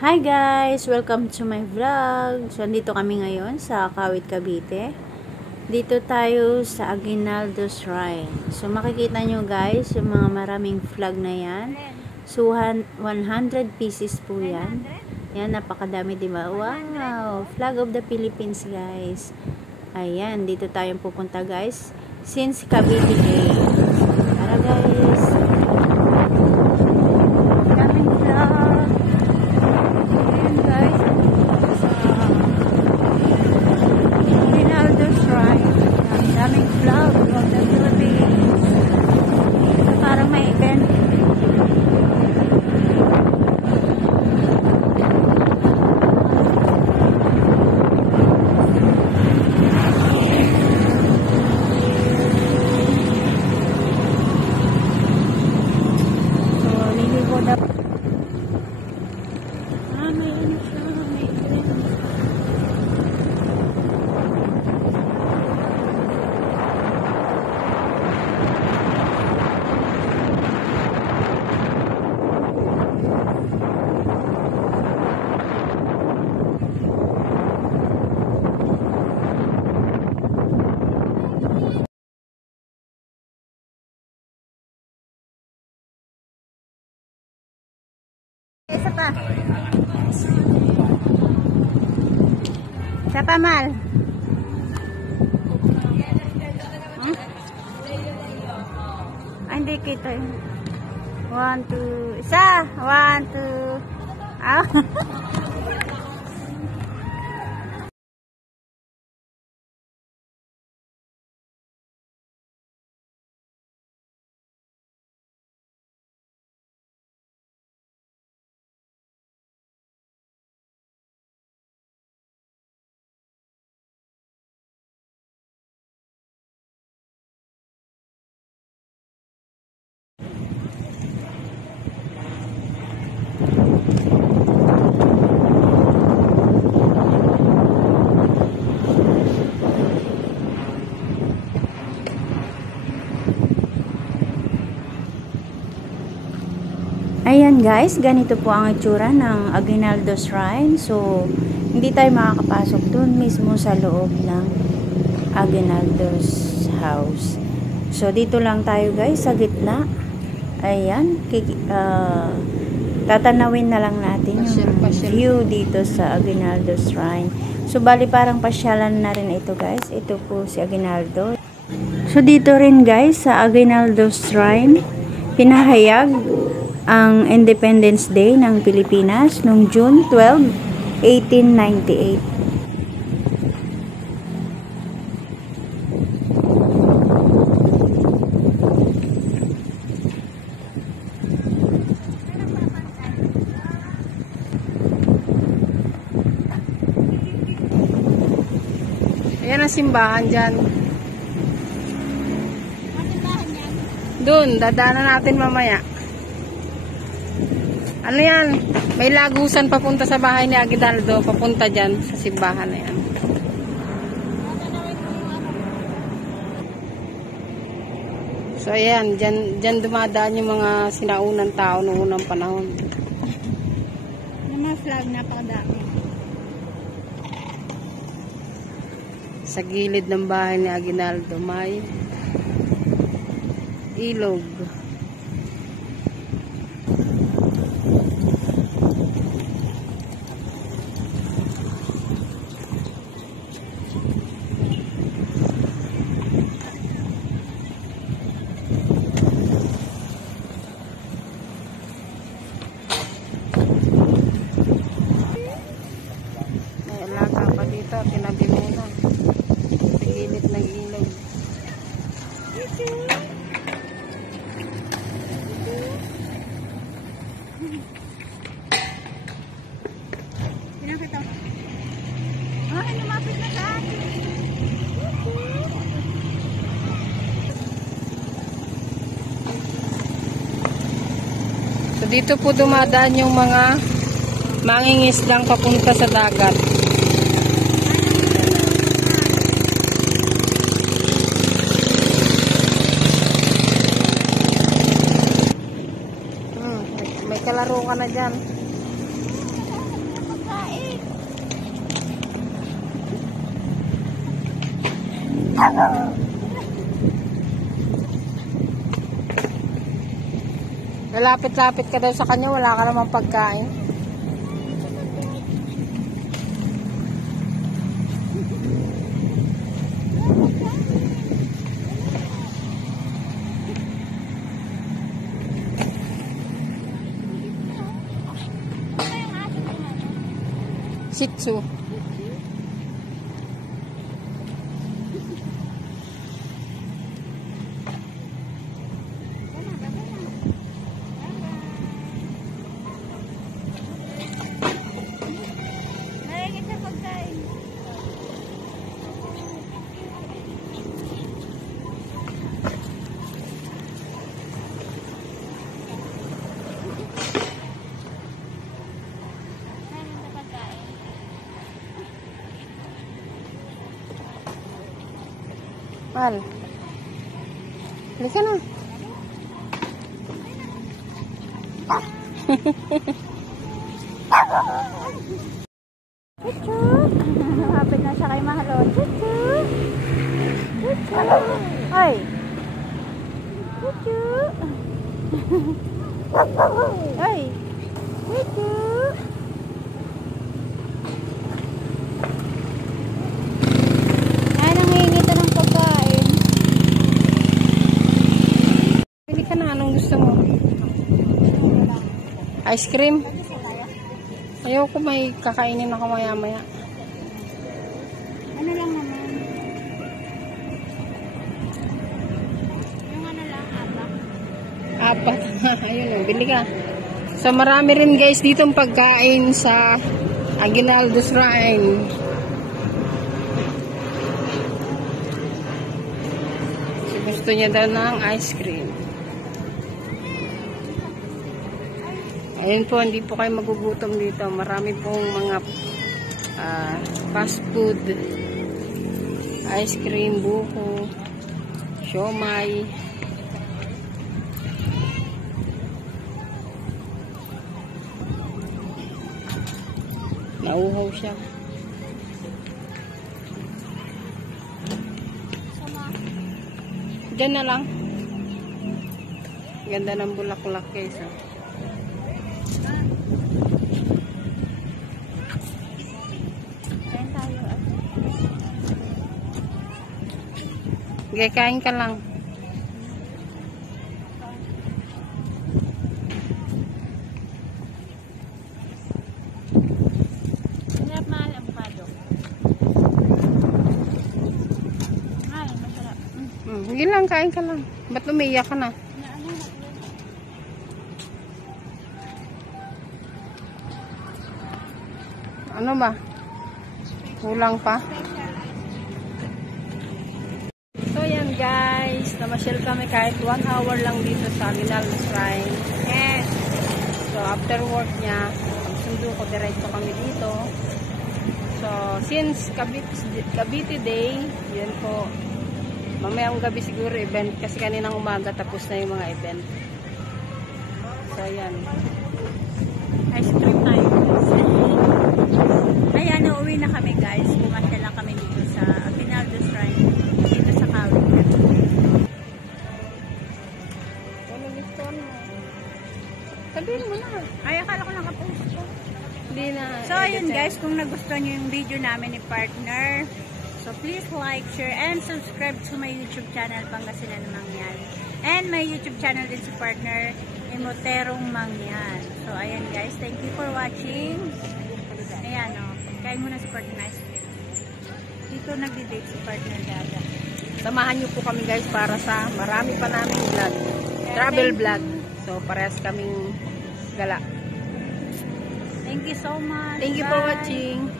Hi guys! Welcome to my vlog. So, andito kami ngayon sa Kawit, Cavite. Dito tayo sa Aguinaldo Shrine. So, makikita nyo guys, yung mga maraming flag na yan. So, 100 pieces po yan. Yan, napakadami, diba? Wow! Flag of the Philippines guys. Ayan, dito tayo pupunta guys. Since Cavite Day. Tara guys! Daming flag. Daming flag of the Philippines. So, parang may event. So, liligo daw. May ano siya, may event. Isa pa. Isa pa, Mal. Ay, hindi kita yun. 1, 2. Isa. 1, 2. Ah. Ayan guys, ganito po ang itsura ng Aguinaldo Shrine. So, hindi tayo makakapasok dun mismo sa loob ng Aguinaldo's house. So, dito lang tayo guys, sa gitna. Ayan, tatanawin na lang natin yung view dito sa Aguinaldo Shrine. So, bali parang pasyalan na rin ito guys. Ito po si Aguinaldo. So, dito rin guys, sa Aguinaldo Shrine, pinahayag ang Independence Day ng Pilipinas noong June 12, 1898. Ayan ang simbahan dyan. Doon, dadaanan natin mamaya. Ano yan? May lagusan papunta sa bahay ni Aguinaldo. Papunta dyan sa simbahan na yan. So ayan, dyan dumadaan yung mga sinaunang tao noong unang panahon. Mga flag na pakadami. Sa gilid ng bahay ni Aguinaldo may ilog. Tinabi muna sa gilid ng ilog. Pinakita. Ay, lumapit na sa akin. So dito po dumadaan yung mga mangingisdang papunta sa dagat. May kalaro ka na dyan. Lalapit-lapit ka daw sa kanya, wala ka namang pagkain. Shih Tzu. Mal. Halika na. Chuchu! Hapit na siya kay Mahalo. Chuchu! Chuchu! Ay! Chuchu! Ay! Chuchu! Ay, nangingi ito ng pagkain. Pili ka na. Anong gusto mo? Ice cream? Ayoko, may kakainin ako maya-maya. Ano lang naman? Yung ano lang, Apat. Ayun o, bili ka. So marami rin guys ditong pagkain sa Aguinaldo Shrine. So, gusto niya daw ng ice cream. Ayun po, hindi po kayo magugutom dito. Marami pong mga fast food, ice cream, buko, siomay. Nauhaw siya. Diyan na lang. Ganda ng bulaklak guys. Okay, kain ka lang. Masarap, mahal, avocado. Ay, masarap. Sige lang, kain ka lang. Ba't umiiyak ka na? Ano ba? Kulang pa? So yan guys, namasyal kami kahit 1 hour lang dito sa Aguinaldo Shrine. Yes. So after work niya, sundo ko diretso kami dito. So since Cavite Day, yun po. Mamayang gabi siguro event kasi kaninang umaga tapos na yung mga event. So yan. Ice cream tayo. Ayan, uuwi na kami guys. Pumasya lang kami dito sa Aguinaldo Shrine. Dito sa Kawit. Ano gusto mo? Sabihin mo na. Ay, akala ko nakapost ko. Hindi na. So, ayun guys, kung nagustuhan nyo yung video namin ni partner, so please like, share, and subscribe to my YouTube channel, Pangasinan Mangyan. And my YouTube channel din si partner, Emoterong Mangyan. So, ayan guys, thank you for watching. Ayan o, kain muna si partner ice cream. Dito nagdi-date si partner Dada. Samahan niyo po kami guys para sa marami pa naming vlog. Travel vlog. So, parehas kaming gala. Thank you so much. Thank you for Bye. watching.